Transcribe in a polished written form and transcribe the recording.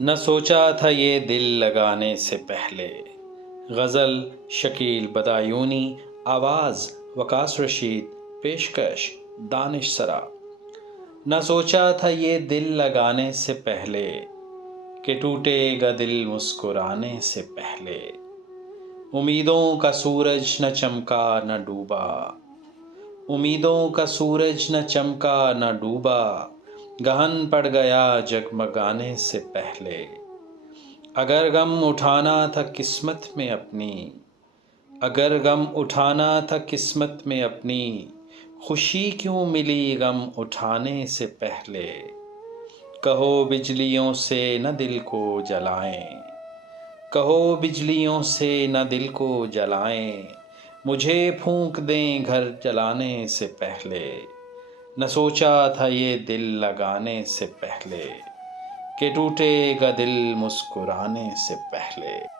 نہ سوچا تھا یہ دل لگانے سے پہلے۔ غزل شکیل بدایونی، آواز وقاص رشید، پیشکش دانش سرا۔ نہ سوچا تھا یہ دل لگانے سے پہلے کہ ٹوٹے گا دل مسکرانے سے پہلے۔ امیدوں کا سورج نہ چمکا نہ ڈوبا، امیدوں کا سورج نہ چمکا نہ ڈوبا، گہن پڑ گیا جگمگانے سے پہلے۔ اگر غم اٹھانا تھا قسمت میں اپنی، اگر غم اٹھانا تھا قسمت میں اپنی، خوشی کیوں ملی غم اٹھانے سے پہلے۔ کہو بجلیوں سے نہ دل کو جلائیں، کہو بجلیوں سے نہ دل کو جلائیں، مجھے پھونک دیں گھر جلانے سے پہلے۔ نہ سوچا تھا یہ دل لگانے سے پہلے کہ ٹوٹے گا دل مسکرانے سے پہلے۔